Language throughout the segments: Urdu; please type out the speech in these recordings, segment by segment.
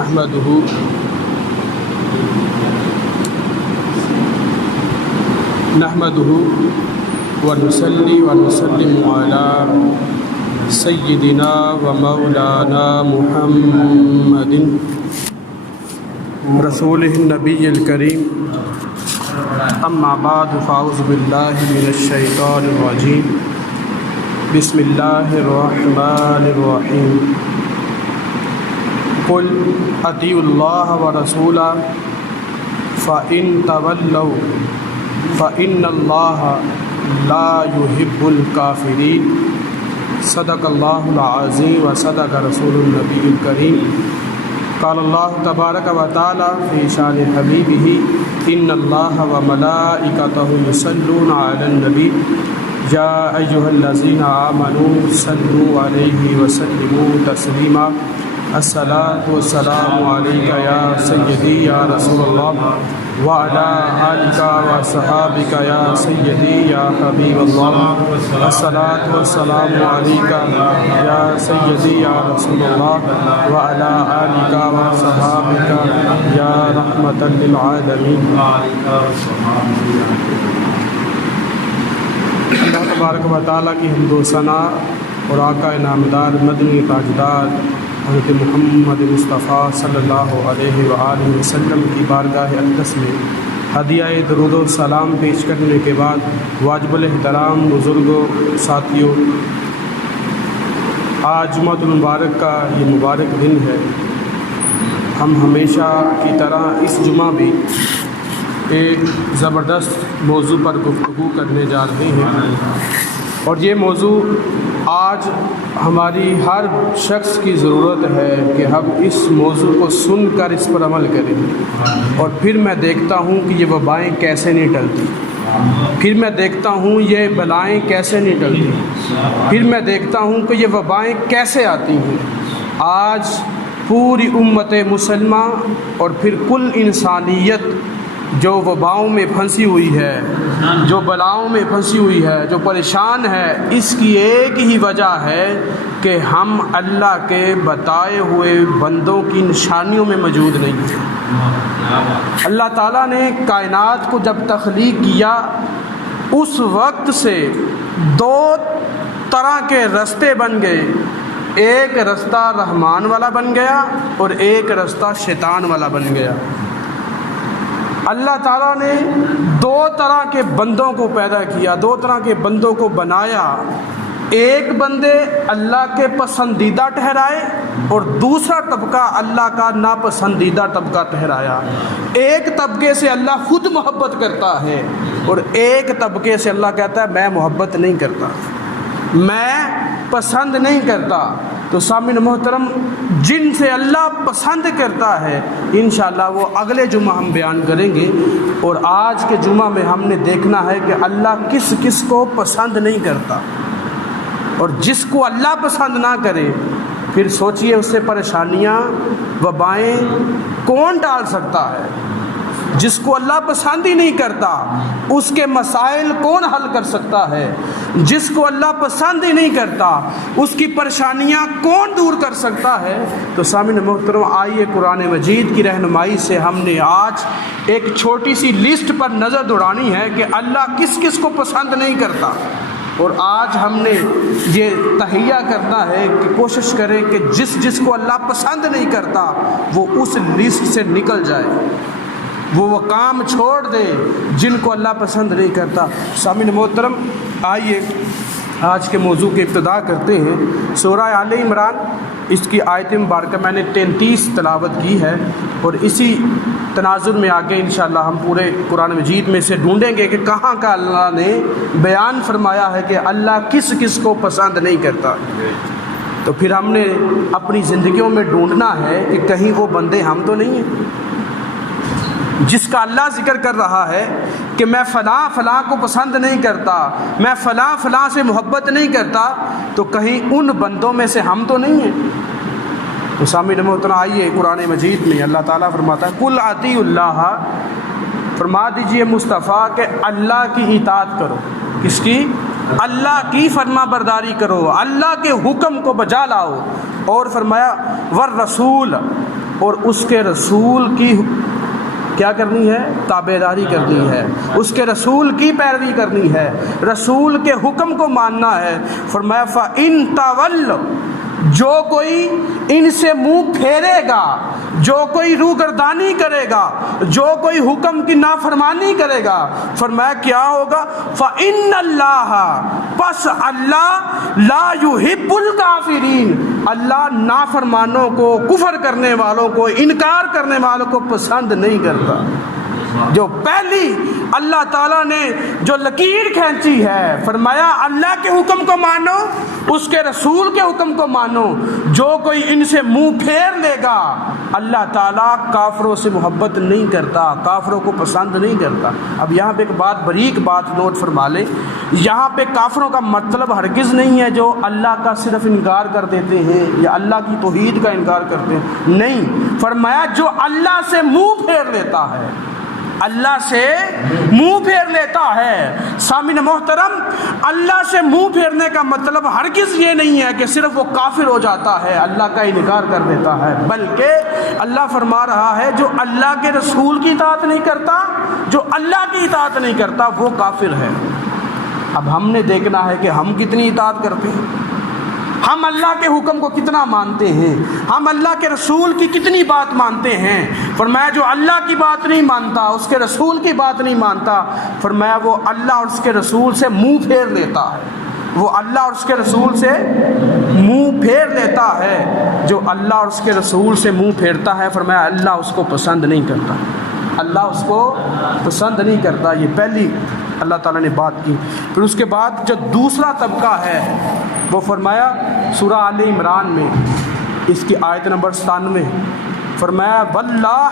نحمده ونصلي ونسلم على سيدنا ومولانا محمد رسوله النبي الكريم اما بعد فاعوذ بالله من الشيطان الرجيم بسم الله الرحمن الرحيم قل اطیعوا اللہ ورسولہ فإن تولوا فإن اللہ لا يحب الكافرین صدق اللہ العظیم وصدق رسول النبی الکریم قال اللہ تبارک و تعالی فی شان حبیبہ ان اللہ وملائکتہ یصلون علی النبی یا ایھا الذین آمنوا صلوا علیہ وسلموا تسلیما الصلاۃ والسلام علیک یا سیدی یا رسول اللہ وعلی آلک وصحابک یا سیدی یا حبیب اللہ الصلاۃ والسلام علیک یا سیدی یا رسول اللہ وعلی آلک وصحابک یا رحمۃ للعالمین۔ اللہ تبارک و تعالیٰ کی حمد و ثنا اور آقا نامدار مدنی تاجدار حضرت محمد مصطفیٰ صلی اللہ علیہ وآلہ وسلم کی بارگاہ اقدس میں ہدیہ درود و سلام پیش کرنے کے بعد واجب الاحترام بزرگوں، ساتھیوں، آج جمعۃ المبارک کا یہ مبارک دن ہے۔ ہم ہمیشہ کی طرح اس جمعہ بھی ایک زبردست موضوع پر گفتگو کرنے جا رہے ہیں، اور یہ موضوع آج ہماری ہر شخص کی ضرورت ہے کہ ہم اس موضوع کو سن کر اس پر عمل کریں۔ اور پھر میں دیکھتا ہوں کہ یہ وبائیں کیسے نہیں ٹلتی، پھر میں دیکھتا ہوں یہ بلائیں کیسے نہیں ٹلتی، پھر میں دیکھتا ہوں کہ یہ وبائیں کیسے آتی ہیں۔ آج پوری امت مسلمہ اور پھر کل انسانیت جو وباؤں میں پھنسی ہوئی ہے، جو بلاؤں میں پھنسی ہوئی ہے، جو پریشان ہے، اس کی ایک ہی وجہ ہے کہ ہم اللہ کے بتائے ہوئے بندوں کی نشانیوں میں موجود نہیں ہیں۔ اللہ تعالیٰ نے کائنات کو جب تخلیق کیا اس وقت سے دو طرح کے رستے بن گئے، ایک رستہ رحمان والا بن گیا اور ایک رستہ شیطان والا بن گیا۔ اللہ تعالیٰ نے دو طرح کے بندوں کو پیدا کیا، دو طرح کے بندوں کو بنایا۔ ایک بندے اللہ کے پسندیدہ ٹھہرائے اور دوسرا طبقہ اللہ کا ناپسندیدہ طبقہ ٹھہرایا۔ ایک طبقے سے اللہ خود محبت کرتا ہے اور ایک طبقے سے اللہ کہتا ہے میں محبت نہیں کرتا، میں پسند نہیں کرتا۔ تو سامعین محترم، جن سے اللہ پسند کرتا ہے انشاءاللہ وہ اگلے جمعہ ہم بیان کریں گے، اور آج کے جمعہ میں ہم نے دیکھنا ہے کہ اللہ کس کس کو پسند نہیں کرتا، اور جس کو اللہ پسند نہ کرے پھر سوچئے اس سے پریشانیاں وبائیں کون ٹال سکتا ہے۔ جس کو اللہ پسند ہی نہیں کرتا اس کے مسائل کون حل کر سکتا ہے، جس کو اللہ پسند ہی نہیں کرتا اس کی پریشانیاں کون دور کر سکتا ہے۔ تو سامعین محترم، آئیے قرآن مجید کی رہنمائی سے ہم نے آج ایک چھوٹی سی لسٹ پر نظر دوڑانی ہے کہ اللہ کس کس کو پسند نہیں کرتا، اور آج ہم نے یہ تہیہ کرنا ہے کہ کوشش کریں کہ جس جس کو اللہ پسند نہیں کرتا وہ اس لسٹ سے نکل جائے، وہ کام چھوڑ دے جن کو اللہ پسند نہیں کرتا۔ سامعین محترم، آئیے آج کے موضوع کی ابتدا کرتے ہیں۔ سورہ آل عمران، اس کی آیت مبارکہ میں نے 33 تلاوت کی ہے، اور اسی تناظر میں آگے انشاءاللہ ہم پورے قرآن مجید میں سے ڈھونڈیں گے کہ کہاں کا اللہ نے بیان فرمایا ہے کہ اللہ کس کس کو پسند نہیں کرتا۔ تو پھر ہم نے اپنی زندگیوں میں ڈھونڈنا ہے کہ کہیں وہ بندے ہم تو نہیں ہیں جس کا اللہ ذکر کر رہا ہے کہ میں فلاں فلاں کو پسند نہیں کرتا، میں فلاں فلاں سے محبت نہیں کرتا، تو کہیں ان بندوں میں سے ہم تو نہیں ہیں۔ تو سامعین محترم، آئیے قرآن مجید میں اللہ تعالیٰ فرماتا ہے قل اطیعوا اللہ، فرما دیجئے مصطفیٰ کہ اللہ کی اطاعت کرو۔ کس کی؟ اللہ کی فرما برداری کرو، اللہ کے حکم کو بجا لاؤ۔ اور فرمایا والرسول، اور اس کے رسول کی کیا کرنی ہے؟ تابعداری کرنی ہے، اس کے رسول کی پیروی کرنی ہے، رسول کے حکم کو ماننا ہے۔ فرمایا فَإِن تَوَلَّوْا، جو کوئی ان سے منہ پھیرے گا، جو کوئی روگردانی کرے گا، جو کوئی حکم کی نافرمانی کرے گا، فرمایا کیا ہوگا؟ فَإِنَّ اللَّهَ، پس اللہ، لَا يُحِبُّ الْكَافِرِينَ، اللہ نافرمانوں کو، کفر کرنے والوں کو، انکار کرنے والوں کو پسند نہیں کرتا۔ جو پہلی اللہ تعالیٰ نے جو لکیر کھینچی ہے، فرمایا اللہ کے حکم کو مانو، اس کے رسول کے حکم کو مانو، جو کوئی ان سے منہ پھیر لے گا، اللہ تعالیٰ کافروں سے محبت نہیں کرتا، کافروں کو پسند نہیں کرتا۔ اب یہاں پہ ایک بات، باریک بات نوٹ فرما لیں، یہاں پہ کافروں کا مطلب ہرگز نہیں ہے جو اللہ کا صرف انکار کر دیتے ہیں یا اللہ کی توحید کا انکار کرتے ہیں، نہیں، فرمایا جو اللہ سے منہ پھیر لیتا ہے، اللہ سے منہ پھیر لیتا ہے۔ سامعین محترم، اللہ سے منہ پھیرنے کا مطلب ہرگز یہ نہیں ہے کہ صرف وہ کافر ہو جاتا ہے، اللہ کا انکار کر دیتا ہے، بلکہ اللہ فرما رہا ہے جو اللہ کے رسول کی اطاعت نہیں کرتا، جو اللہ کی اطاعت نہیں کرتا، وہ کافر ہے۔ اب ہم نے دیکھنا ہے کہ ہم کتنی اطاعت کرتے ہیں، ہم اللہ کے حکم کو کتنا مانتے ہیں، ہم اللہ کے رسول کی کتنی بات مانتے ہیں۔ فرمایا جو اللہ کی بات نہیں مانتا، اس کے رسول کی بات نہیں مانتا، فرمایا وہ اللہ اور اس کے رسول سے منہ پھیر لیتا ہے، وہ اللہ اور اس کے رسول سے منہ پھیر لیتا ہے۔ جو اللہ اور اس کے رسول سے منہ پھیرتا ہے، فرمایا اللہ اس کو پسند نہیں کرتا، اللہ اس کو پسند نہیں کرتا۔ یہ پہلی اللہ تعالیٰ نے بات کی۔ پھر اس کے بعد جو دوسرا طبقہ ہے وہ فرمایا سورہ آل عمران میں اس کی آیت نمبر 97، فرمایا واللہ،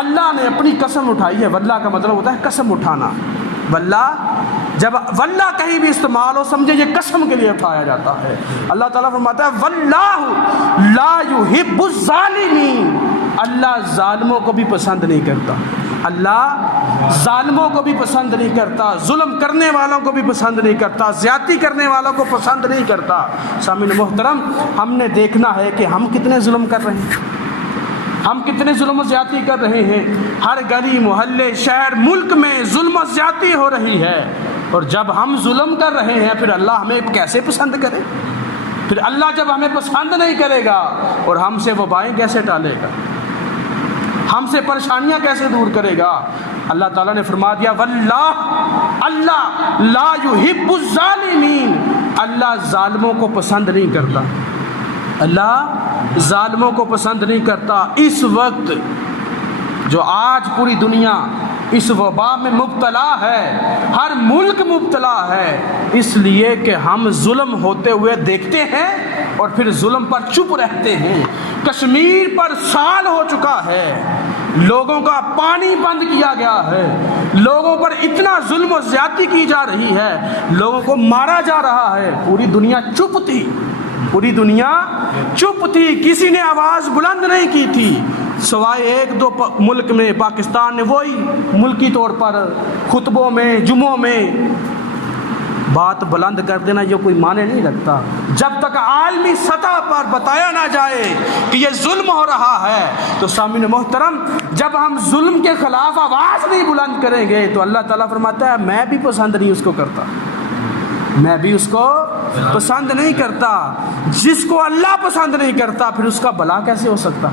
اللہ نے اپنی قسم اٹھائی ہے۔ واللہ کا مطلب ہوتا ہے قسم اٹھانا۔ واللہ، جب واللہ کہیں بھی استعمال ہو سمجھے یہ قسم کے لیے اٹھایا جاتا ہے۔ اللہ تعالیٰ فرماتا ہے واللہ لا یحب الظالمین، اللہ ظالموں کو بھی پسند نہیں کرتا، اللہ ظالموں کو بھی پسند نہیں کرتا، ظلم کرنے والوں کو بھی پسند نہیں کرتا، زیادتی کرنے والوں کو پسند نہیں کرتا۔ سامعین محترم، ہم نے دیکھنا ہے کہ ہم کتنے ظلم کر رہے ہیں، ہم کتنے ظلم و زیادتی کر رہے ہیں۔ ہر گلی محلے شہر ملک میں ظلم و زیادتی ہو رہی ہے، اور جب ہم ظلم کر رہے ہیں پھر اللہ ہمیں کیسے پسند کرے؟ پھر اللہ جب ہمیں پسند نہیں کرے گا اور ہم سے وبائیں کیسے ٹالے گا، ہم سے پریشانیاں کیسے دور کرے گا؟ اللہ تعالیٰ نے فرما دیا واللہ، اللہ لا یحب الظالمین، اللہ ظالموں کو پسند نہیں کرتا، اللہ ظالموں کو پسند نہیں کرتا۔ اس وقت جو آج پوری دنیا اس وبا میں مبتلا ہے، ہر ملک مبتلا ہے، اس لیے کہ ہم ظلم ہوتے ہوئے دیکھتے ہیں اور پھر ظلم پر چپ رہتے ہیں۔ کشمیر پر سال ہو چکا ہے، لوگوں کا پانی بند کیا گیا ہے، لوگوں پر اتنا ظلم و زیادتی کی جا رہی ہے، لوگوں کو مارا جا رہا ہے، پوری دنیا چپ تھی، پوری دنیا چپ تھی، کسی نے آواز بلند نہیں کی تھی سوائے ایک دو ملک میں۔ پاکستان نے وہی ملکی طور پر خطبوں میں، جمعوں میں بات بلند کر دینا یہ کوئی معنی نہیں رکھتا۔ جب تک عالمی سطح پر بتایا نہ جائے کہ یہ ظلم ہو رہا ہے تو سامعین محترم، جب ہم ظلم کے خلاف آواز نہیں بلند کریں گے تو اللہ تعالیٰ فرماتا ہے میں بھی پسند نہیں اس کو کرتا، میں بھی اس کو پسند نہیں کرتا۔ جس کو اللہ پسند نہیں کرتا پھر اس کا بھلا کیسے ہو سکتا؟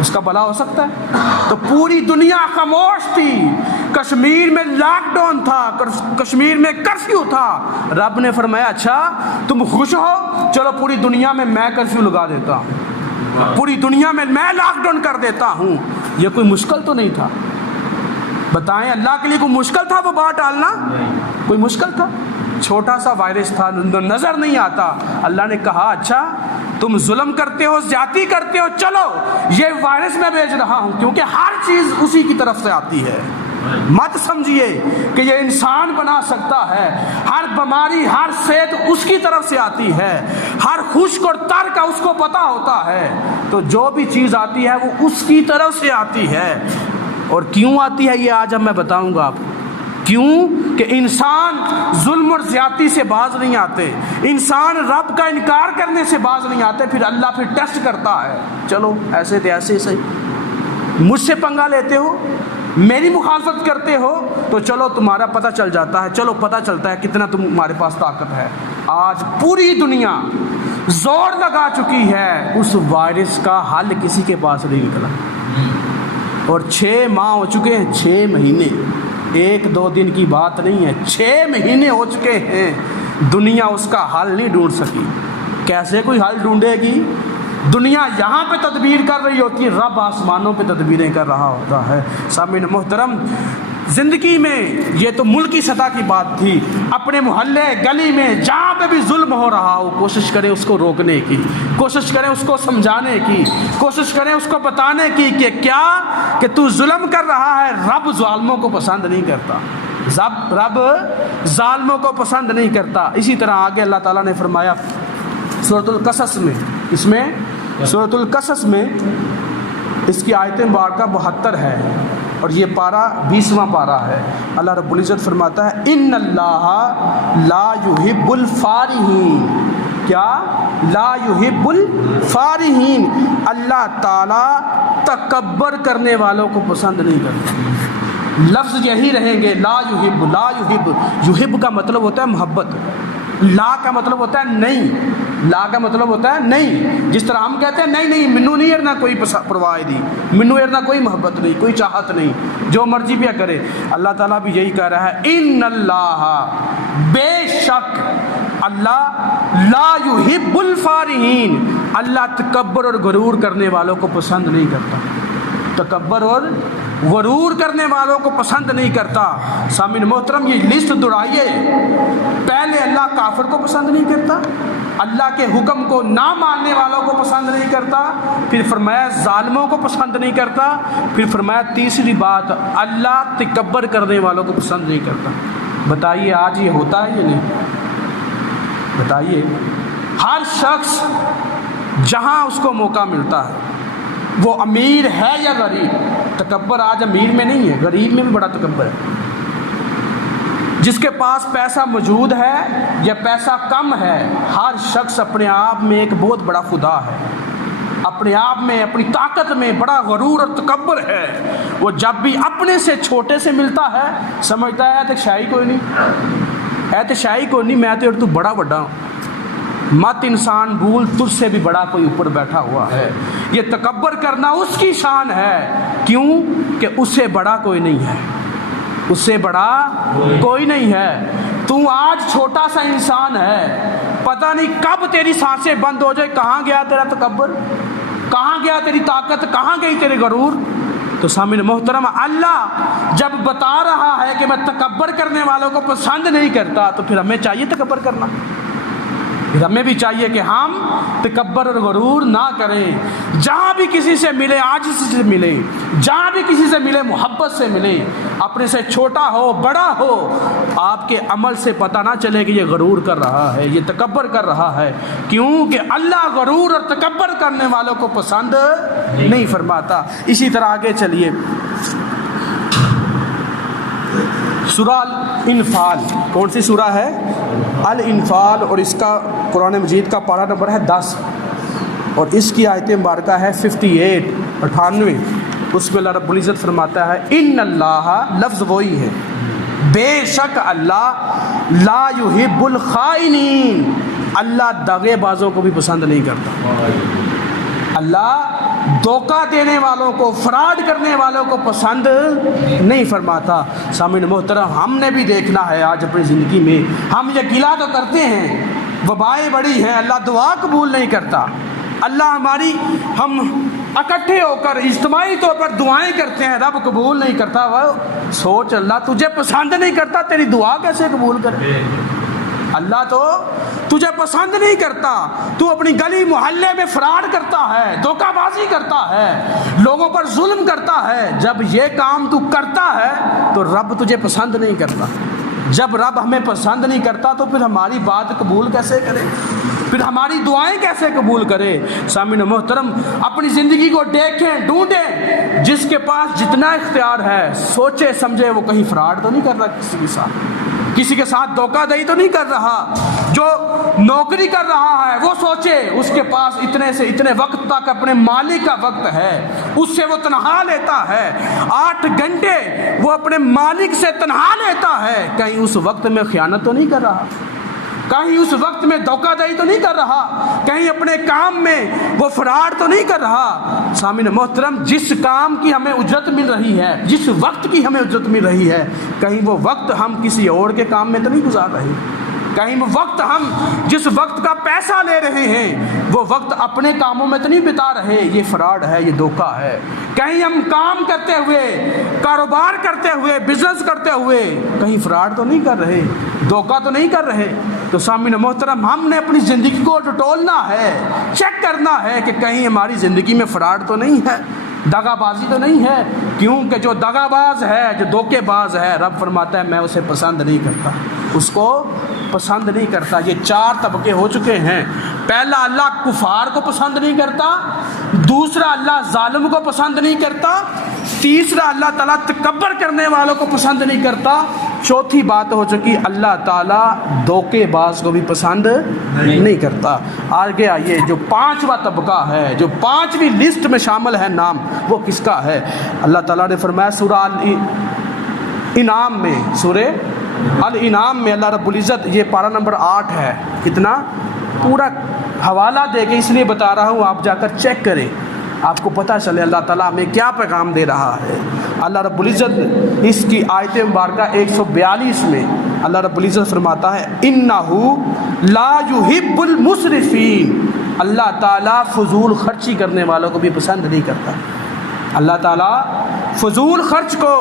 اس کا بھلا ہو سکتا ہے؟ تو پوری دنیا خاموش تھی، کشمیر میں لاک ڈاؤن تھا، کشمیر میں کرفیو تھا، رب نے فرمایا اچھا تم خوش ہو، چلو پوری دنیا میں کرفیو لگا دیتا ہوں، پوری دنیا میں لاک ڈاؤن کر دیتا ہوں۔ یہ کوئی مشکل تو نہیں تھا؟ بتائیں اللہ کے لیے کوئی مشکل تھا وہ بات ڈالنا؟ کوئی مشکل تھا؟ چھوٹا سا وائرس تھا، نظر نہیں آتا۔ اللہ نے کہا اچھا تم ظلم کرتے ہو، زیادتی کرتے ہو، چلو یہ وائرس میں بھیج رہا ہوں، کیونکہ ہر چیز اسی کی طرف سے آتی ہے۔ مت سمجھیے کہ یہ انسان بنا سکتا ہے، ہر بیماری، ہر صحت اس کی طرف سے آتی ہے، ہر خشک اور تر کا اس کو پتہ ہوتا ہے، تو جو بھی چیز آتی ہے وہ اس کی طرف سے آتی ہے۔ اور کیوں آتی ہے یہ آج اب میں بتاؤں گا آپ کو، کیوں کہ انسان ظلم اور زیادتی سے باز نہیں آتے، انسان رب کا انکار کرنے سے باز نہیں آتے، پھر اللہ پھر ٹیسٹ کرتا ہے، چلو ایسے تھے ایسے صحیح، مجھ سے پنگا لیتے ہو، میری مخالفت کرتے ہو، تو چلو تمہارا پتہ چل جاتا ہے، چلو پتہ چلتا ہے کتنا تمہارے پاس طاقت ہے۔ آج پوری دنیا زور لگا چکی ہے، اس وائرس کا حل کسی کے پاس نہیں نکلا، اور 6 ماہ ہو چکے ہیں، 6 مہینے، 1-2 دن کی بات نہیں ہے، 6 مہینے ہو چکے ہیں، دنیا اس کا حل نہیں ڈھونڈ سکی۔ کیسے کوئی حل ڈھونڈے گی؟ دنیا یہاں پہ تدبیر کر رہی ہوتی ہے، رب آسمانوں پہ تدبیریں کر رہا ہوتا ہے۔ سامعین محترم، زندگی میں یہ تو ملکی سطح کی بات تھی، اپنے محلے گلی میں جہاں پہ بھی ظلم ہو رہا ہو، کوشش کریں اس کو روکنے کی، کوشش کریں اس کو سمجھانے کی، کوشش کریں اس کو بتانے کی کہ کیا کہ تو ظلم کر رہا ہے، رب ظالموں کو پسند نہیں کرتا، رب ظالموں کو پسند نہیں کرتا۔ اسی طرح آگے اللہ تعالیٰ نے فرمایا سورۃ القصص میں، اس میں سورۃ القصص میں اس کی آیت مبارکہ 72 ہے، اور یہ پارہ 20واں پارہ ہے۔ اللہ رب العزت فرماتا ہے ان اللہ لا یحب الفارحین، کیا؟ لا یحب الفارحین، اللہ تعالیٰ تکبر کرنے والوں کو پسند نہیں کرتا۔ لفظ یہی رہیں گے، لا یحب، لا یحب، یحب کا مطلب ہوتا ہے محبت، لا کا مطلب ہوتا ہے نہیں، لا کا مطلب ہوتا ہے نہیں، جس طرح ہم کہتے ہیں نہیں نہیں منو نہیں ارنا کوئی پرواہ دی، منو ارنا کوئی محبت نہیں، کوئی چاہت نہیں، جو مرضی بھی کرے۔ اللہ تعالیٰ بھی یہی کہہ رہا ہے ان اللہ، بے شک اللہ، لا یحب الفارحین، اللہ تکبر اور غرور کرنے والوں کو پسند نہیں کرتا، تکبر اور غرور کرنے والوں کو پسند نہیں کرتا۔ سامعین محترم، یہ لسٹ دوہرائیے، پہلے اللہ کافر کو پسند نہیں کرتا، اللہ کے حکم کو نہ ماننے والوں کو پسند نہیں کرتا، پھر فرمایا ظالموں کو پسند نہیں کرتا، پھر فرمایا تیسری بات اللہ تکبر کرنے والوں کو پسند نہیں کرتا۔ بتائیے آج یہ ہوتا ہے یا نہیں؟ بتائیے، ہر شخص جہاں اس کو موقع ملتا ہے، وہ امیر ہے یا غریب، تکبر آج امیر میں نہیں ہے، غریب میں بھی بڑا تکبر ہے۔ جس کے پاس پیسہ موجود ہے یا پیسہ کم ہے، ہر شخص اپنے آپ میں ایک بہت بڑا خدا ہے، اپنے آپ میں اپنی طاقت میں بڑا غرور اور تکبر ہے۔ وہ جب بھی اپنے سے چھوٹے سے ملتا ہے سمجھتا ہے تو شاہی کوئی نہیں، ہے تو شاہی کوئی نہیں، میں تو بڑا بڑا ہوں، مت انسان بھول تجھ سے بھی بڑا کوئی اوپر بیٹھا ہوا ہے۔ یہ تکبر کرنا اس کی شان ہے، کیوں کہ اس سے بڑا کوئی نہیں ہے، اس سے بڑا کوئی نہیں ہے۔ تو آج چھوٹا سا انسان ہے، پتہ نہیں کب تیری سانسیں بند ہو جائے، کہاں گیا تیرا تکبر، کہاں گیا تیری طاقت، کہاں گئی تیرے غرور۔ تو سامعین محترم، اللہ جب بتا رہا ہے کہ میں تکبر کرنے والوں کو پسند نہیں کرتا، تو پھر ہمیں چاہیے تکبر کرنا، پھر ہمیں بھی چاہیے کہ ہم تکبر اور غرور نہ کریں۔ جہاں بھی کسی سے ملے عاجزی سے ملے، جہاں بھی کسی سے ملے محبت سے ملے، اپنے سے چھوٹا ہو بڑا ہو، آپ کے عمل سے پتہ نہ چلے کہ یہ غرور کر رہا ہے، یہ تکبر کر رہا ہے، کیونکہ اللہ غرور اور تکبر کرنے والوں کو پسند نہیں فرماتا۔ اسی طرح آگے چلیے، سورہ الانفال، کون سی سورہ ہے؟ الانفال، اور اس کا قرآن مجید کا پارہ نمبر ہے 10، اور اس کی آیت مبارکہ ہے 58 اس میں اللہ رب العزت فرماتا ہے ان اللہ، لفظ وہی ہے، بے شک اللہ، لا یحب الخائنین، اللہ دغے بازوں کو بھی پسند نہیں کرتا، اللہ دھوکہ دینے والوں کو، فراڈ کرنے والوں کو پسند نہیں فرماتا۔ سامعین محترم، ہم نے بھی دیکھنا ہے آج اپنی زندگی میں، ہم یہ گلہ تو کرتے ہیں، وبائیں بڑی ہیں، اللہ دعا قبول نہیں کرتا، اللہ ہماری، ہم اکٹھے ہو کر اجتماعی طور پر دعائیں کرتے ہیں، رب قبول نہیں کرتا۔ وہ سوچ، اللہ تجھے پسند نہیں کرتا، تیری دعا کیسے قبول کرے؟ اللہ تو تجھے پسند نہیں کرتا، تو اپنی گلی محلے میں فراڈ کرتا ہے، دھوکہ بازی کرتا ہے، لوگوں پر ظلم کرتا ہے۔ جب یہ کام تو کرتا ہے تو رب تجھے پسند نہیں کرتا۔ جب رب ہمیں پسند نہیں کرتا تو پھر ہماری بات قبول کیسے کرے، پھر ہماری دعائیں کیسے قبول کرے؟ سامعین محترم، اپنی زندگی کو دیکھیں، ڈھونڈیں، جس کے پاس جتنا اختیار ہے سوچے سمجھے وہ کہیں فراڈ تو نہیں کر رہا کسی کے ساتھ، کسی کے ساتھ دھوکہ دہی تو نہیں کر رہا. جو نوکری کر رہا ہے وہ سوچے اس کے پاس اتنے سے اتنے وقت تک اپنے مالک کا وقت ہے, اس سے وہ تنہا لیتا ہے, 8 گھنٹے وہ اپنے مالک سے تنہا لیتا ہے. کہیں اس وقت میں خیانت تو نہیں کر رہا, کہیں اس وقت میں دھوکہ دہی تو نہیں کر رہا, کہیں اپنے کام میں وہ فراڈ تو نہیں کر رہا. سامعین محترم, جس کام کی ہمیں اجرت مل رہی ہے, جس وقت کی ہمیں اجرت مل رہی ہے, کہیں وہ وقت ہم کسی اور کے کام میں تو نہیں گزار رہے, کہیں وہ وقت ہم جس وقت کا پیسہ لے رہے ہیں وہ وقت اپنے کاموں میں تو نہیں بتا رہے. یہ فراڈ ہے, یہ دھوکہ ہے. کہیں ہم کام کرتے ہوئے, کاروبار کرتے ہوئے, بزنس کرتے ہوئے کہیں فراڈ تو نہیں کر رہے, دھوکہ تو نہیں کر رہے. تو سامعین محترم, ہم نے اپنی زندگی کو ٹٹولنا ہے, چیک کرنا ہے کہ کہیں ہماری زندگی میں فراڈ تو نہیں ہے, دغا بازی تو نہیں ہے. کیونکہ جو دغا باز ہے, جو دھوکے باز ہے, رب فرماتا ہے میں اسے پسند نہیں کرتا, اس کو پسند نہیں کرتا. یہ 4 طبقے ہو چکے ہیں. پہلا, اللہ کفار کو پسند نہیں کرتا. دوسرا, اللہ ظالم کو پسند نہیں کرتا. تیسرا, اللہ تعالیٰ تکبر کرنے والوں کو پسند نہیں کرتا. چوتھی بات ہو چکی, اللہ تعالیٰ دھوکے باز کو بھی پسند نہیں کرتا. آگے آئیے, جو 5واں طبقہ ہے, جو 5ویں لسٹ میں شامل ہے نام, وہ کس کا ہے؟ اللہ تعالیٰ نے فرمایا سورہ الانعام میں, سورہ الانعام میں اللہ رب العزت, یہ پارہ نمبر 8 ہے. کتنا پورا حوالہ دے کے اس لیے بتا رہا ہوں, آپ جا کر چیک کریں, آپ کو پتہ چلے اللہ تعالیٰ ہمیں کیا پیغام دے رہا ہے. اللہ رب العزت اس کی آیت مبارکہ 142 میں اللہ رب العزت فرماتا ہے اِنَّهُ لَا يُحِبُّ الْمُسْرِفِينَ. اللہ تعالیٰ فضول خرچی کرنے والوں کو بھی پسند نہیں کرتا. اللہ تعالیٰ فضول خرچ کو,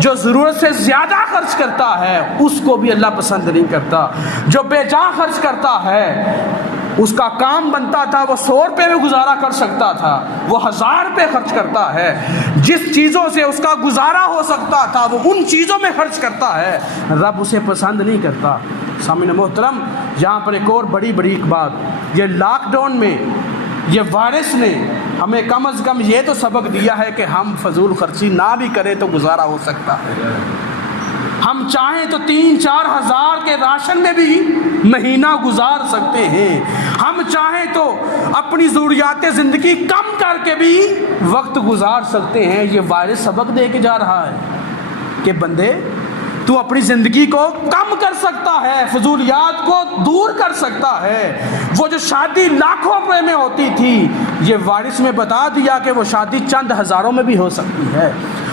جو ضرورت سے زیادہ خرچ کرتا ہے, اس کو بھی اللہ پسند نہیں کرتا. جو بے جا خرچ کرتا ہے, اس کا کام بنتا تھا وہ 100 روپے میں گزارا کر سکتا تھا, وہ 1000 روپے خرچ کرتا ہے. جس چیزوں سے اس کا گزارا ہو سکتا تھا وہ ان چیزوں میں خرچ کرتا ہے, رب اسے پسند نہیں کرتا. سامعین محترم, یہاں پر ایک اور بڑی ایک بات, یہ لاک ڈاؤن میں یہ وائرس نے ہمیں کم از کم یہ تو سبق دیا ہے کہ ہم فضول خرچی نہ بھی کریں تو گزارا ہو سکتا ہے. ہم چاہیں تو 3-4 ہزار کے راشن میں بھی مہینہ گزار سکتے ہیں. ہم چاہیں تو اپنی ضروریات زندگی کم کر کے بھی وقت گزار سکتے ہیں. یہ وائرس سبق دے کے جا رہا ہے کہ بندے تو اپنی زندگی کو کم کر سکتا ہے, فضولیات کو دور کر سکتا ہے. وہ جو شادی لاکھوں روپے میں ہوتی تھی, یہ وائرس میں بتا دیا کہ وہ شادی چند ہزاروں میں بھی ہو سکتی ہے.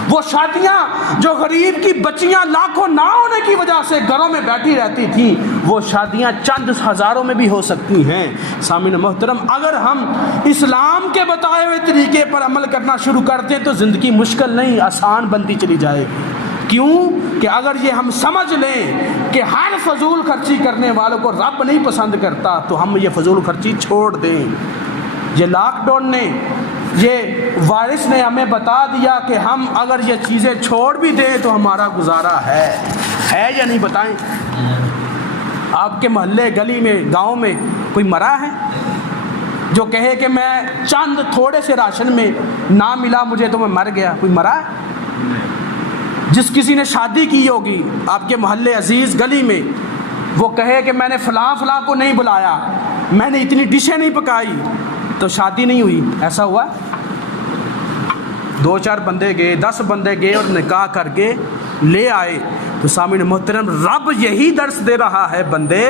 وہ شادیاں جو غریب کی بچیاں لاکھوں نہ ہونے کی وجہ سے گھروں میں بیٹھی رہتی تھیں, وہ شادیاں چند ہزاروں میں بھی ہو سکتی ہیں. سامعین محترم, اگر ہم اسلام کے بتائے ہوئے طریقے پر عمل کرنا شروع کر دیں تو زندگی مشکل نہیں, آسان بنتی چلی جائے گی. کیوں کہ اگر یہ ہم سمجھ لیں کہ ہر فضول خرچی کرنے والوں کو رب نہیں پسند کرتا, تو ہم یہ فضول خرچی چھوڑ دیں. یہ لاک ڈاؤن نے, یہ وائرس نے ہمیں بتا دیا کہ ہم اگر یہ چیزیں چھوڑ بھی دیں تو ہمارا گزارا ہے یا نہیں, بتائیں. آپ کے محلے, گلی میں, گاؤں میں کوئی مرا ہے جو کہے کہ میں چند تھوڑے سے راشن میں نہ ملا مجھے تو میں مر گیا؟ کوئی مرا ہے؟ جس کسی نے شادی کی ہوگی آپ کے محلے عزیز گلی میں, وہ کہے کہ میں نے فلاں کو نہیں بلایا, میں نے اتنی ڈشیں نہیں پکائی تو شادی نہیں ہوئی, ایسا ہوا؟ 2-4 بندے گئے, 10 بندے گئے اور نکاح کر کے لے آئے. تو سامعین محترم, رب یہی درس دے رہا ہے, بندے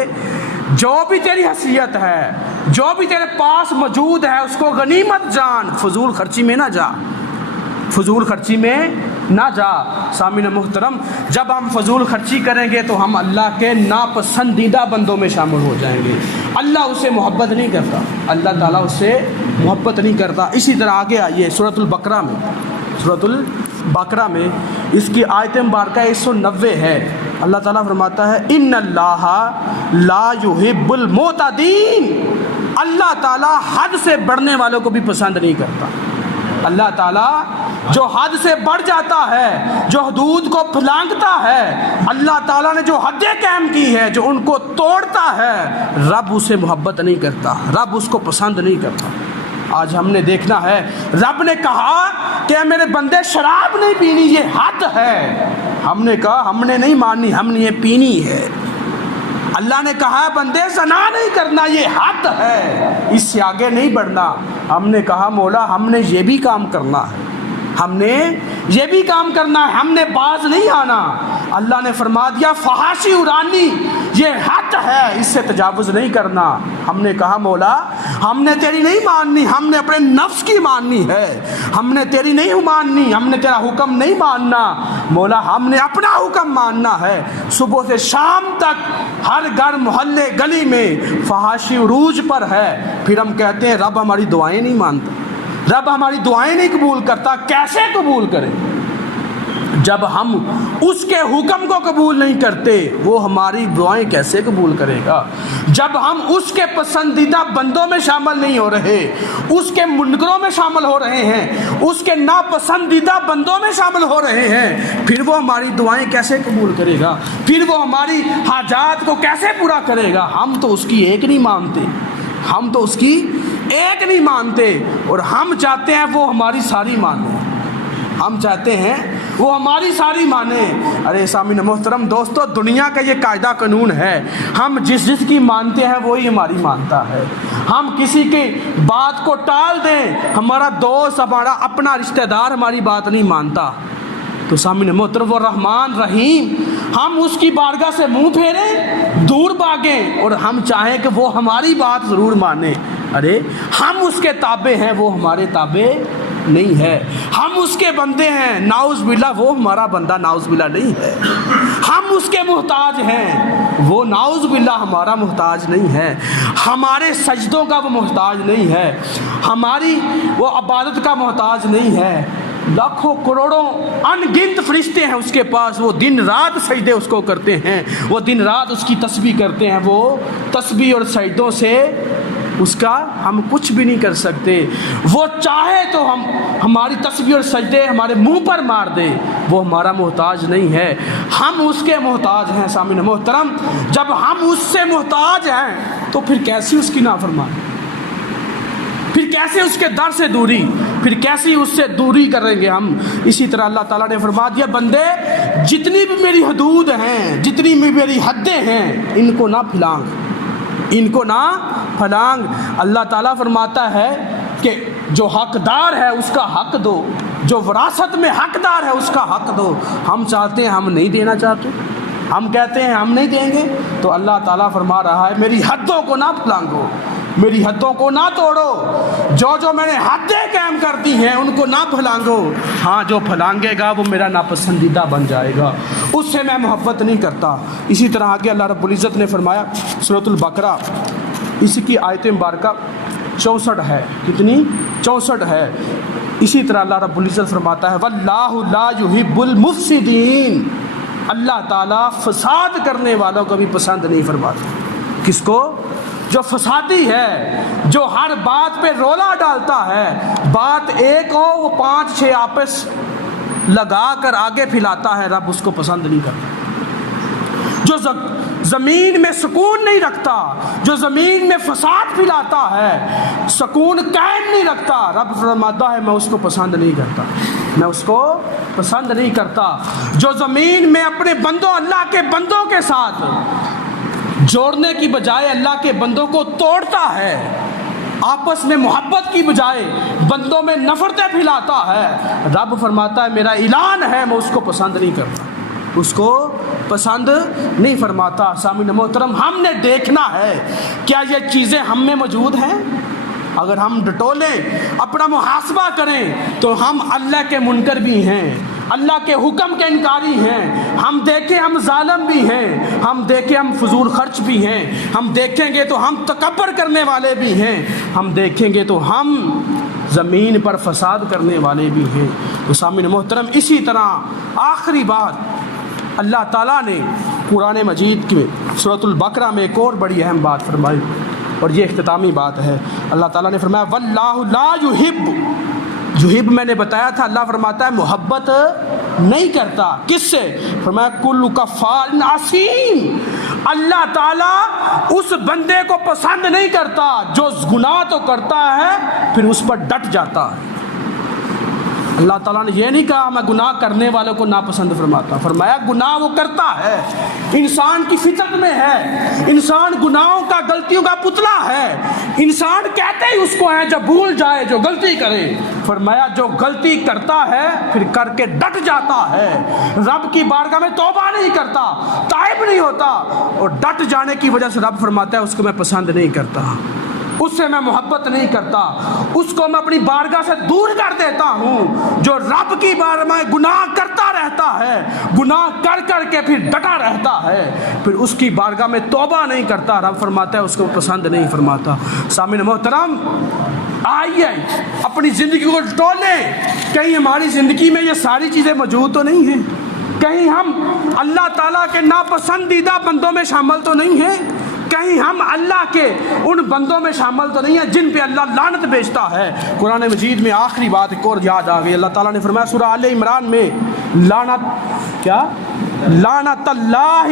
جو بھی تیری حیثیت ہے, جو بھی تیرے پاس موجود ہے, اس کو غنیمت جان, فضول خرچی میں نہ جا, فضول خرچی میں نہ جا. سامعین محترم, جب ہم فضول خرچی کریں گے تو ہم اللہ کے ناپسندیدہ بندوں میں شامل ہو جائیں گے. اللہ اسے محبت نہیں کرتا, اللہ تعالیٰ اسے محبت نہیں کرتا. اسی طرح آگے آئیے سورۃ البقرہ میں, سورۃ البقرہ میں اس کی آیت مبارکہ 190 ہے. اللہ تعالیٰ فرماتا ہے ان اللہ لا یحب المعتدین. اللہ تعالیٰ حد سے بڑھنے والوں کو بھی پسند نہیں کرتا. اللہ تعالیٰ جو حد سے بڑھ جاتا ہے, جو حدود کو پھلانگتا ہے, اللہ تعالیٰ نے جو حدیں قائم کی ہے, جو ان کو توڑتا ہے, رب اسے محبت نہیں کرتا, رب اس کو پسند نہیں کرتا. آج ہم نے دیکھنا ہے, رب نے کہا کہ میرے بندے شراب نہیں پینی, یہ حد ہے. ہم نے کہا ہم نے نہیں ماننی، ہم نے یہ پینی ہے۔ اللہ نے کہا بندے زنا نہیں کرنا، یہ حد ہے، اس سے آگے نہیں بڑھنا۔ ہم نے کہا مولا ہم نے یہ بھی کام کرنا ہے، ہم نے یہ بھی کام کرنا ہے، ہم نے باز نہیں آنا۔ اللہ نے فرما دیا فحاشی اڑانی یہ حد ہے، اس سے تجاوز نہیں کرنا۔ ہم نے کہا مولا ہم نے تیری نہیں ماننی، ہم نے اپنے نفس کی ماننی ہے، ہم نے تیری نہیں ماننی، ہم نے تیرا حکم نہیں ماننا۔ مولا ہم نے اپنا حکم ماننا ہے۔ صبح سے شام تک ہر گھر محلے گلی میں فحاشی عروج پر ہے، پھر ہم کہتے ہیں رب ہماری دعائیں نہیں مانتا، رب ہماری دعائیں نہیں قبول کرتا۔ کیسے قبول کرے جب ہم اس کے حکم کو قبول نہیں کرتے، وہ ہماری دعائیں کیسے قبول کرے گا؟ جب ہم اس کے پسندیدہ بندوں میں شامل نہیں ہو رہے، اس کے منکروں میں شامل ہو رہے ہیں، اس کے ناپسندیدہ بندوں میں شامل ہو رہے ہیں، پھر وہ ہماری دعائیں کیسے قبول کرے گا؟ پھر وہ ہماری حاجات کو کیسے پورا کرے گا؟ ہم تو اس کی ایک نہیں مانتے، ہم تو اس کی ایک نہیں مانتے، اور ہم چاہتے ہیں وہ ہماری ساری مانے، ہم چاہتے ہیں وہ ہماری ساری مانے۔ ارے سامعین محترم دوستو، دنیا کا یہ قاعدہ قانون ہے، ہم جس کی مانتے ہیں وہی ہماری مانتا ہے۔ ہم کسی کی بات کو ٹال دیں، ہمارا دوست، ہمارا اپنا رشتہ دار ہماری بات نہیں مانتا، تو سامعین محترم وہ رحمان رحیم، ہم اس کی بارگاہ سے منہ پھیریں، دور بھاگیں، اور ہم چاہیں کہ وہ ہماری بات ضرور مانے۔ ارے ہم اس کے تابع ہیں، وہ ہمارے تابع نہیں ہے۔ ہم اس کے بندے ہیں، ناؤز باللہ وہ ہمارا بندہ ناؤز باللہ نہیں ہے۔ ہم اس کے محتاج ہیں، وہ ناؤز باللہ ہمارا محتاج نہیں ہے۔ ہمارے سجدوں کا وہ محتاج نہیں ہے، ہماری وہ عبادت کا محتاج نہیں ہے۔ لاکھوں کروڑوں ان گنت فرشتے ہیں اس کے پاس، وہ دن رات سجدے اس کو کرتے ہیں، وہ دن رات اس کی تسبیح کرتے ہیں۔ وہ تسبیح اور سجدوں سے اس کا ہم کچھ بھی نہیں کر سکتے۔ وہ چاہے تو ہماری تسبیح اور سجدے ہمارے منہ پر مار دے، وہ ہمارا محتاج نہیں ہے، ہم اس کے محتاج ہیں۔ سامعین محترم، جب ہم اس سے محتاج ہیں تو پھر کیسی اس کی نافرمانی، پھر کیسے اس کے در سے دوری، پھر کیسی اس سے دوری کریں گے ہم؟ اسی طرح اللہ تعالیٰ نے فرما دیا بندے جتنی بھی میری حدود ہیں، جتنی بھی میری حدیں ہیں، ان کو نہ پھلانگ، ان کو نہ پھلانگ۔ اللہ تعالیٰ فرماتا ہے کہ جو حقدار ہے اس کا حق دو، جو وراثت میں حقدار ہے اس کا حق دو۔ ہم چاہتے ہیں، ہم نہیں دینا چاہتے، ہم کہتے ہیں ہم نہیں دیں گے، تو اللہ تعالیٰ فرما رہا ہے میری حدوں کو نہ پھلانگو، میری حدوں کو نہ توڑو، جو میں نے حدیں قائم کر دی ہیں ان کو نہ پھلانگو۔ ہاں جو پھلانگے گا وہ میرا ناپسندیدہ بن جائے گا، اس سے میں محبت نہیں کرتا۔ اسی طرح آگے اللہ رب العزت نے فرمایا سورۃ البقرہ، اس کی آیت مبارکہ 64 ہے، کتنی؟ 64 ہے۔ اسی طرح اللہ رب العزت فرماتا ہے واللہ لا یحب المفسدین، اللہ تعالیٰ فساد کرنے والوں کو بھی پسند نہیں فرماتا۔ کس کو؟ جو فسادی ہے، جو ہر بات پہ رولا ڈالتا ہے، بات ایک ہو وہ 5-6 آپس لگا کر آگے پھیلاتا ہے، رب اس کو پسند نہیں کرتا۔ جو زمین میں سکون نہیں رکھتا، جو زمین میں فساد پھیلاتا ہے، سکون قائم نہیں رکھتا، رب فرماتا ہے میں اس کو پسند نہیں کرتا، میں اس کو پسند نہیں کرتا۔ جو زمین میں اپنے بندوں، اللہ کے بندوں کے ساتھ جوڑنے کی بجائے اللہ کے بندوں کو توڑتا ہے، آپس میں محبت کی بجائے بندوں میں نفرتیں پھیلاتا ہے، رب فرماتا ہے میرا اعلان ہے میں اس کو پسند نہیں کرتا، اس کو پسند نہیں فرماتا۔ سامعین محترم، ہم نے دیکھنا ہے کیا یہ چیزیں ہم میں موجود ہیں؟ اگر ہم ڈٹولیں، اپنا محاسبہ کریں تو ہم اللہ کے منکر بھی ہیں، اللہ کے حکم کے انکاری ہیں، ہم دیکھیں ہم ظالم بھی ہیں، ہم دیکھیں ہم فضول خرچ بھی ہیں، ہم دیکھیں گے تو ہم تکبر کرنے والے بھی ہیں، ہم دیکھیں گے تو ہم زمین پر فساد کرنے والے بھی ہیں۔ تو سامعین محترم، اسی طرح آخری بات اللہ تعالیٰ نے قرآن مجید کی سورۃ البقرہ میں ایک اور بڑی اہم بات فرمائی، اور یہ اختتامی بات ہے۔ اللہ تعالیٰ نے فرمایا واللہ لا یحب، میں نے بتایا تھا اللہ فرماتا ہے محبت نہیں کرتا، کس سے؟ فرمایا کل کفار عصیم، اللہ تعالیٰ اس بندے کو پسند نہیں کرتا جو گناہ تو کرتا ہے پھر اس پر ڈٹ جاتا ہے۔ اللہ تعالیٰ نے یہ نہیں کہا میں گناہ کرنے والوں کو ناپسند فرماتا، فرمایا گناہ وہ کرتا ہے، انسان کی فطرت میں ہے، انسان گناہوں کا غلطیوں کا پتلا ہے، انسان کہتے ہی اس کو ہے جو بھول جائے جو غلطی کرے۔ فرمایا جو غلطی کرتا ہے پھر کر کے ڈٹ جاتا ہے، رب کی بارگاہ میں توبہ نہیں کرتا، تائب نہیں ہوتا، اور ڈٹ جانے کی وجہ سے رب فرماتا ہے اس کو میں پسند نہیں کرتا، اس سے میں محبت نہیں کرتا، اس کو میں اپنی بارگاہ سے دور کر دیتا ہوں۔ جو رب کی بارگاہ میں گناہ کرتا رہتا ہے، گناہ کر کر کے پھر ڈٹا رہتا ہے، پھر اس کی بارگاہ میں توبہ نہیں کرتا، رب فرماتا ہے اس کو پسند نہیں فرماتا۔ سامعین محترم، آئیے اپنی زندگی کو ٹولیں، کہیں ہماری زندگی میں یہ ساری چیزیں موجود تو نہیں ہیں، کہیں ہم اللہ تعالیٰ کے ناپسندیدہ بندوں میں شامل تو نہیں ہیں، کہیں ہم اللہ کے ان بندوں میں شامل تو نہیں ہیں جن پہ اللہ لعنت بھیجتا ہے۔ قرآن مجید میں آخری بات ایک اور یاد آ گئی، اللہ تعالیٰ نے فرمایا سورہ آل عمران میں، لعنت کیا؟ لعنت اللہ،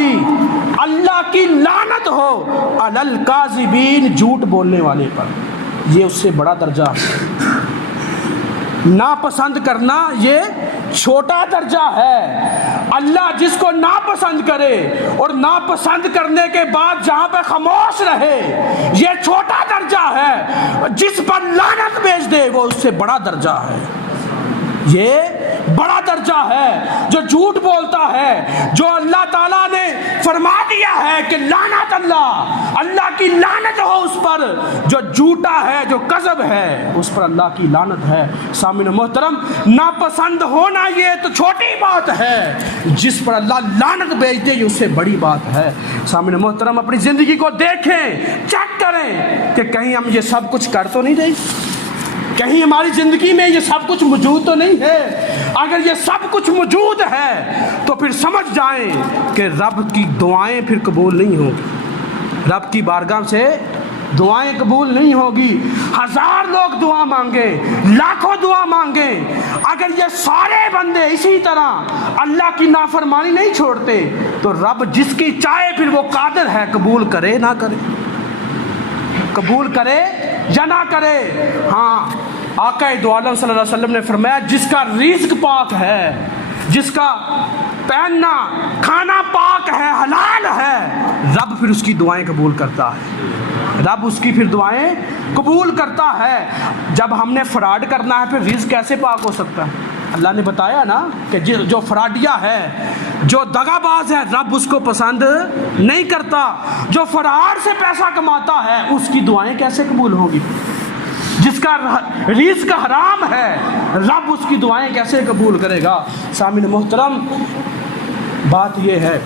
اللہ کی لعنت ہو علی الکاذبین، جھوٹ بولنے والے پر۔ یہ اس سے بڑا درجہ ہے، ناپسند کرنا یہ چھوٹا درجہ ہے۔ اللہ جس کو ناپسند کرے اور ناپسند کرنے کے بعد جہاں پہ خاموش رہے، یہ چھوٹا درجہ ہے، جس پر لعنت بھیج دے وہ اس سے بڑا درجہ ہے، یہ بڑا درجہ ہے۔ جو جھوٹ بولتا ہے، جو اللہ تعالیٰ نے فرما دیا ہے کہ لعنت اللہ، اللہ کی لعنت ہو اس پر، جو جھوٹا ہے، جو کذب ہے، اس پر اللہ کی لعنت ہے۔ سامعین محترم، ناپسند ہونا یہ تو چھوٹی بات ہے، جس پر اللہ لعنت بھیج دے یہ اس سے بڑی بات ہے۔ سامعین محترم، اپنی زندگی کو دیکھیں، چیک کریں کہ کہیں ہم یہ سب کچھ کر تو نہیں رہے، کہیں ہماری زندگی میں یہ سب کچھ موجود تو نہیں ہے۔ اگر یہ سب کچھ موجود ہے تو پھر سمجھ جائیں کہ رب کی دعائیں پھر قبول نہیں ہوگی، رب کی بارگاہ سے دعائیں قبول نہیں ہوگی۔ ہزار لوگ دعا مانگے، لاکھوں دعا مانگے، اگر یہ سارے بندے اسی طرح اللہ کی نافرمانی نہیں چھوڑتے تو رب جس کی چاہے پھر وہ قادر ہے قبول کرے نہ کرے، قبول کرے یا نہ کرے۔ ہاں، آقا دو عالم صلی اللہ علیہ وسلم نے فرمایا جس کا رزق پاک ہے، جس کا پہننا کھانا پاک ہے، حلال ہے، رب پھر اس کی دعائیں قبول کرتا ہے، رب اس کی پھر دعائیں قبول کرتا ہے۔ جب ہم نے فراڈ کرنا ہے پھر رزق کیسے پاک ہو سکتا ہے؟ اللہ نے بتایا نا کہ جو فراڈیا ہے، جو دغا باز ہے، رب اس کو پسند نہیں کرتا۔ جو فراڈ سے پیسہ کماتا ہے اس کی دعائیں کیسے قبول ہوگی؟ جس کا رزق حرام ہے رب اس کی دعائیں کیسے قبول کرے گا؟ سامعین محترم، بات یہ ہے،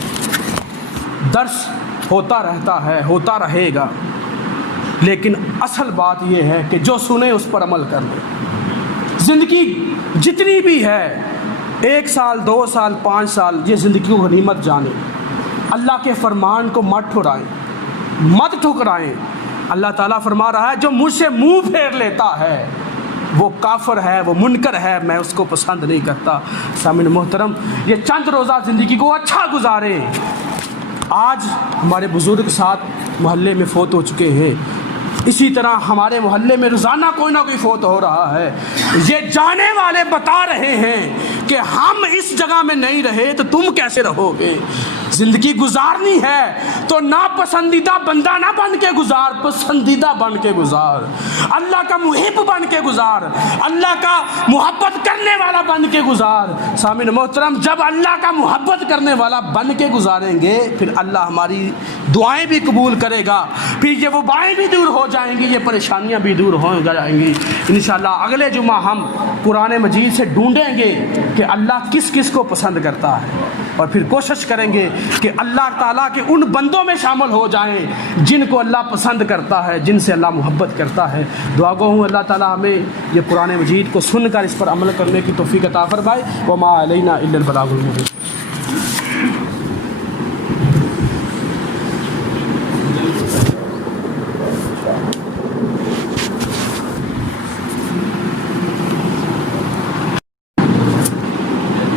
درس ہوتا رہتا ہے، ہوتا رہے گا، لیکن اصل بات یہ ہے کہ جو سنے اس پر عمل کر لے۔ زندگی جتنی بھی ہے، 1 سال 2 سال 5 سال، یہ زندگی کو غنیمت جانیں، اللہ کے فرمان کو مت ٹھکرائیں، مت ٹھکرائیں۔ اللہ تعالیٰ فرما رہا ہے جو مجھ سے منہ پھیر لیتا ہے وہ کافر ہے، وہ منکر ہے، میں اس کو پسند نہیں کرتا۔ سامعین محترم، یہ چند روزہ زندگی کو اچھا گزاریں۔ آج ہمارے بزرگ ساتھ محلے میں فوت ہو چکے ہیں، اسی طرح ہمارے محلے میں روزانہ کوئی نہ کوئی فوت ہو رہا ہے۔ یہ جانے والے بتا رہے ہیں کہ ہم اس جگہ میں نہیں رہے تو تم کیسے رہو گے؟ زندگی گزارنی ہے تو ناپسندیدہ بندہ نہ بن کے گزار، پسندیدہ بن کے گزار، اللہ کا محب بن کے گزار، اللہ کا محبت کرنے والا بن کے گزار۔ سامعین محترم، جب اللہ کا محبت کرنے والا بن کے گزاریں گے پھر اللہ ہماری دعائیں بھی قبول کرے گا، پھر یہ وبائیں بھی دور ہو جائیں گی، یہ پریشانیاں بھی دور ہو جائیں گی۔ انشاءاللہ اگلے جمعہ ہم قرآن مجید سے ڈھونڈیں گے کہ اللہ کس کس کو پسند کرتا ہے، اور پھر کوشش کریں گے کہ اللہ تعالیٰ کے ان بندوں میں شامل ہو جائیں جن کو اللہ پسند کرتا ہے، جن سے اللہ محبت کرتا ہے۔ دعا گو ہوں اللہ تعالیٰ ہمیں یہ قرآن مجید کو سن کر اس پر عمل کرنے کی توفیق عطا فرمائے۔ وما علینا الا البلاغ المبین۔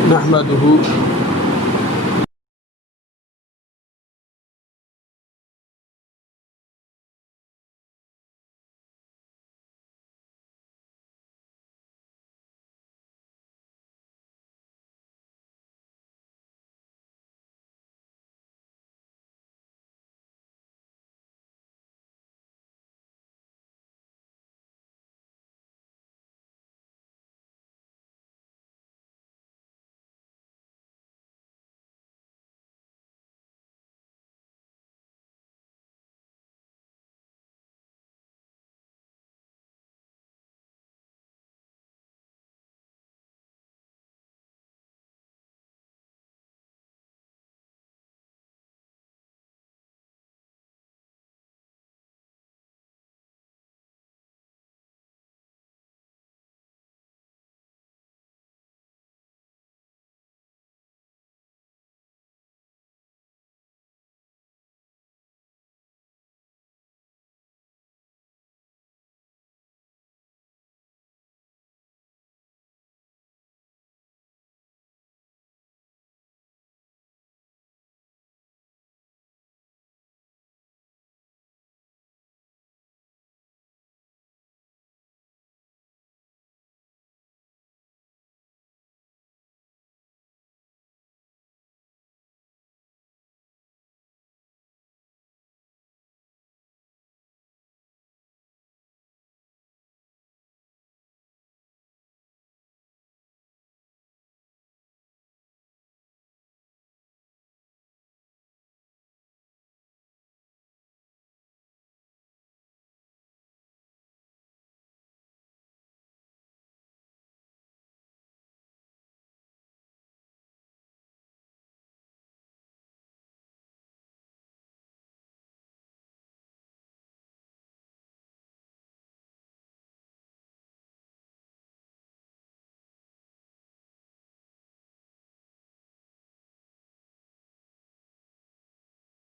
نحمده